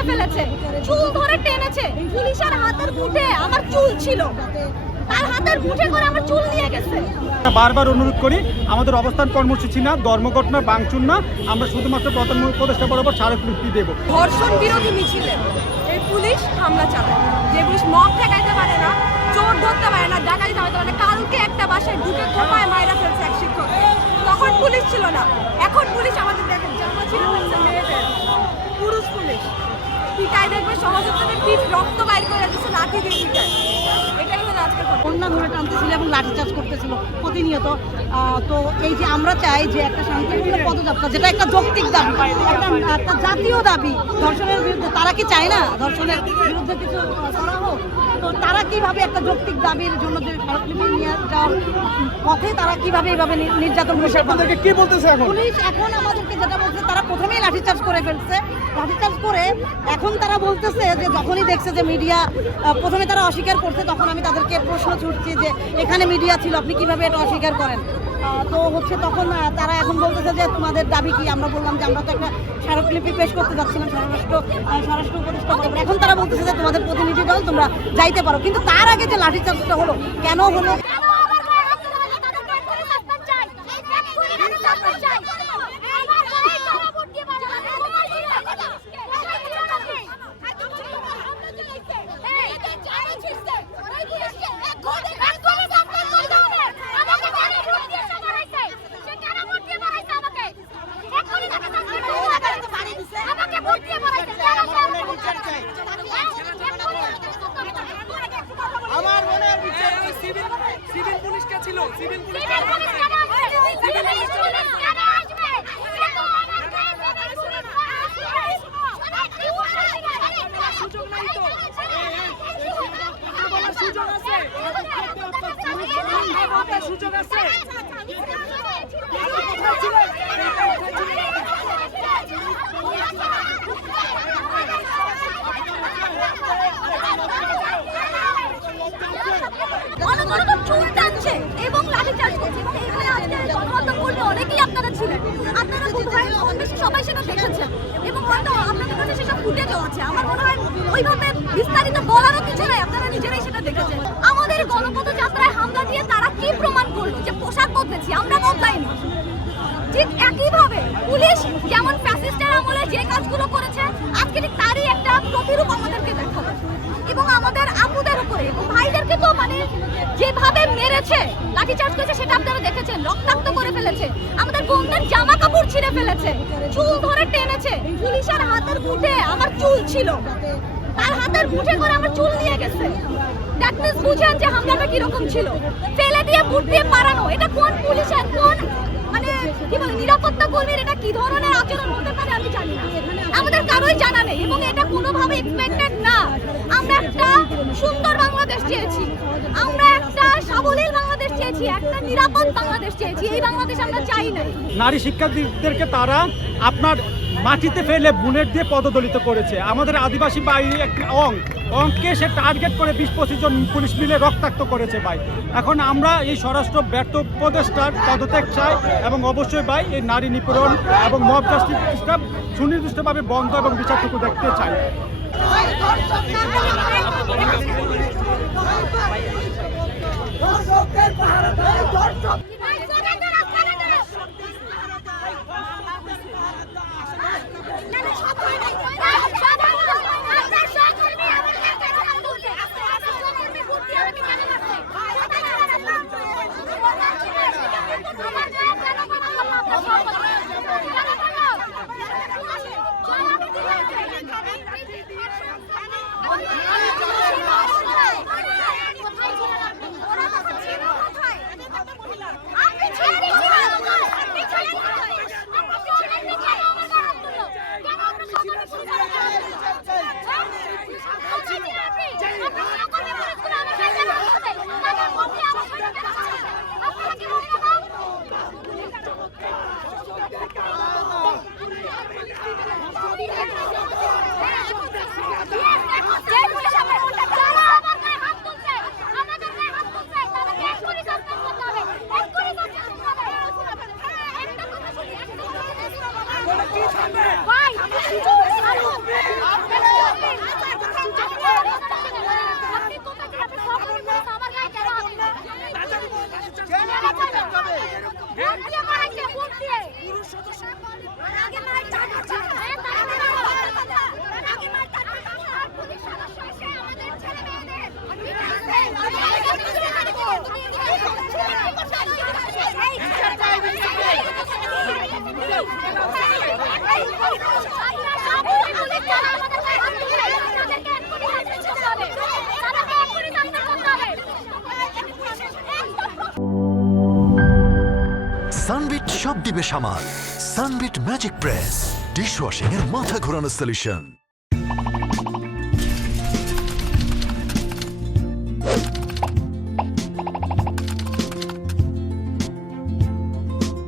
ছিঁড়ে ফেলেছে, চুল ধরে টেনেছে। পুলিশের হাতের মুঠে আমার চুল ছিল, তার হাতের মুঠে করে আমার চুল নিয়ে গেছে। বারবার অনুরোধ করি, আমাদের অবস্থান কর্মসূচি না, ধর্মঘট না, ভাঙচুর না, আমরা শুধুমাত্র প্রধান উপদেষ্টা বরাবর স্মারকলিপি দেব। ধর্ষণ বিরোধী মিছিলে এই পুলিশ হামলা চালায়, যে পুলিশ মদ ঠেকাইতে পারে না, চোর ধরতে পারে না, ডাকাতি থামাইতে পারে না। কালকে একটা বাসায় ঢুকে কোপায় মাইরা ফেলছে এক শিক্ষক, তখন পুলিশ ছিল না। এখন পুলিশ আমাদের দেখেন জামা ছিল মেয়েদের, পুরুষ পুলিশ পিটাই দেখবে, সহযোগিতাদের পিঠ রক্ত বাইর করে দিচ্ছে, লাঠি দিয়ে পিটায়। এটাই হলো আজকে কন্যা ধরে টানতেছিল এবং লাঠিচার্জ করতেছিল প্রতিনিয়ত। তো এই যে আমরা চাই যে একটা শান্তিপূর্ণ পদযাত্রা, যেটা একটা যৌক্তিক দাবি, একটা জাতীয় দাবি ধর্ষণের বিরুদ্ধে, তারা কি চায় না ধর্ষণের বিরুদ্ধে কিছু করা হোক? তো তারা কিভাবে একটা যৌক্তিক দাবির জন্য যে স্মারকলিপি নিয়ে যাওয়ার পথে তারা কিভাবে এইভাবে নির্যাতন করতে, কি বলতেছে পুলিশ এখন আমাদেরকে যেটা বলছে, তারা প্রথমেই লাঠিচার্জ করে ফেলছে। লাঠিচার্জ করে এখন তারা বলতেছে যে যখনই দেখছে যে মিডিয়া, প্রথমে তারা অস্বীকার করছে, তখন আমি তাদেরকে প্রশ্ন ছুটছি যে এখানে মিডিয়া ছিল, আপনি কিভাবে এটা অস্বীকার করেন? তো হচ্ছে তখন তারা এখন বলতেছে যে তোমাদের দাবি কি? আমরা বললাম যে আমরা তো একটা স্মারকলিপি পেশ করতে যাচ্ছিলাম স্বরাষ্ট্র উপদেষ্টা। এখন তারা বলতেছে যে তোমাদের প্রতিনিধি দল, তোমরা যাইতে পারো। কিন্তু তার আগে যে লাঠিচার্জটা হলো, কেন হলো? আমার মনে হয় সিভিল পুলিশ কে ছিল, সিভিল পুলিশ সুযোগ নাই তো, সুযোগ আছে, সুযোগ আছে। অনবরত চুল টানছে এবং লাঠিচার্জ করছে। এবং এখানে আজকে গণমাধ্যম কর্মী অনেকেই আপনারা ছিলেন, আপনারা বোধহয় কম বেশি সবাই সেটা দেখেছেন এবং হয়তো আপনাদের কাছে সেসব ফুটেজও আছে। আমার মনে হয় ওইভাবে বিস্তারিত বলারও কিছু নাই, আপনারা নিজেরাই সেটা দেখেছেন। আমাদের গণপদযাত্রায় হামলা দিয়ে তারা কি প্রমাণ করলো? যে পোশাক বদলেছি, আমরা বদলাইনি। ঠিক একইভাবে পুলিশ যেমন ফ্যাসিস্টের আমলে যে কাজগুলো করেছে, আজকে ঠিক তারই একটা প্রতিরূপ আমাদেরকে দেখাবে। এবং আমাদের আপুদের উপরে এবং ভাইদেরকে তো মানে যেভাবে মেরেছে, লাঠিচার্জ করেছে, সেটা আপনারা দেখেছেন, রক্তাক্ত করে ফেলেছে। আমাদের বোনদের জামা কাপড় ছিঁড়ে ফেলেছে, চুল ধরে টেনেছে। পুলিশের হাতের মুঠে আমার চুল ছিল, তার হাতের মুঠে করে আমার চুল নিয়ে গেছে। দ্যাট মিন্স বুঝেন যে হামলাটা কিরকম ছিল। ফেলে দিয়ে বুট দিয়ে মারানো, এটা কোন পুলিশের, কোন মানে কি বলে নিরাপত্তা কর্মীর এটা কি ধরনের আচরণ হতে পারে আমি জানি না, আমাদের কারোই জানা নেই এবং এটা কোনোভাবে এক্সপেক্টেড না। আমরা একটা সুন্দর বাংলাদেশ চেয়েছি, আমরা একটা সাবলীল বাংলাদেশ চেয়েছি, একটা নিরাপদ বাংলাদেশ চেয়েছি। এই বাংলাদেশ আমরা চাই না। নারী শিক্ষার্থীদেরকে তারা আপনার মাটিতে ফেলে বুলেট দিয়ে পদদলিত করেছে। আমাদের আদিবাসী ভাই একটি অঙ্কে সে টার্গেট করে 20-25 জন পুলিশ মিলে রক্তাক্ত করেছে ভাই। এখন আমরা এই স্বরাষ্ট্র ব্যর্থ উপদেষ্টার পদত্যাগ চাই এবং অবশ্যই ভাই এই নারী নিপীড়ন এবং মব জাস্টিসটা সুনির্দিষ্টভাবে বন্ধ এবং বিচারটুকু দেখতে চাই। দিবে সামাল। সানবিট ম্যাজিক প্রেস ডিশওয়াশিং এর মাথা ঘোরানো সলিউশন।